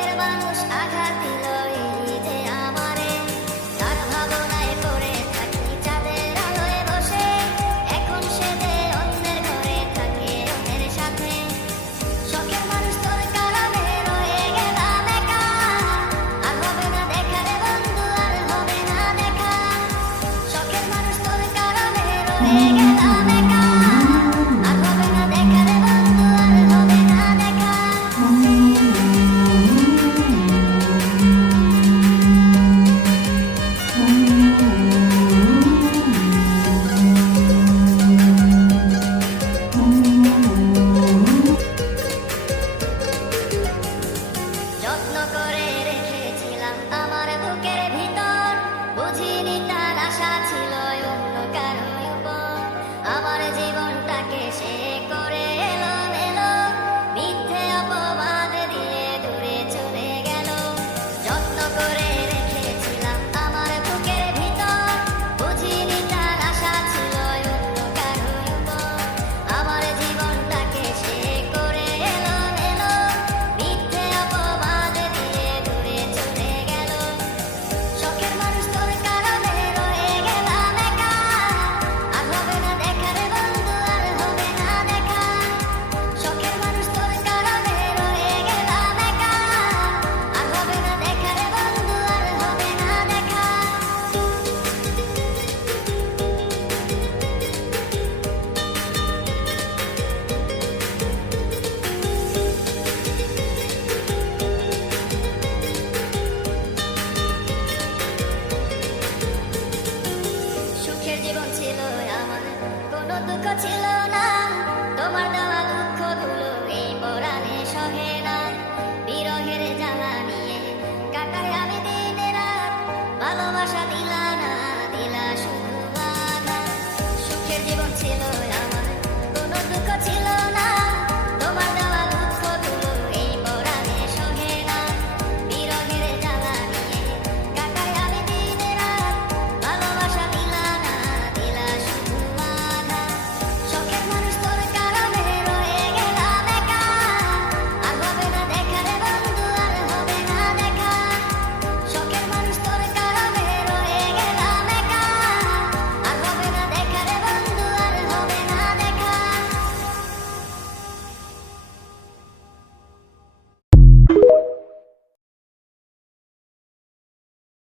শখের মানুষ আঘাত দিল এই যে আমারে, তার ভাবনায় পড়ে থাকি চাঁদের আলোয় বসে, এখন সে যে অন্যের ঘরে থাকে অন্যের সাথে। শখের মানুষ তোর কারণে রয়ে গেলাম একা, আর হবে না দেখা রে বন্ধু, আর হবে না দেখা। শখের মানুষ তোর কারণে রয়ে গেলাম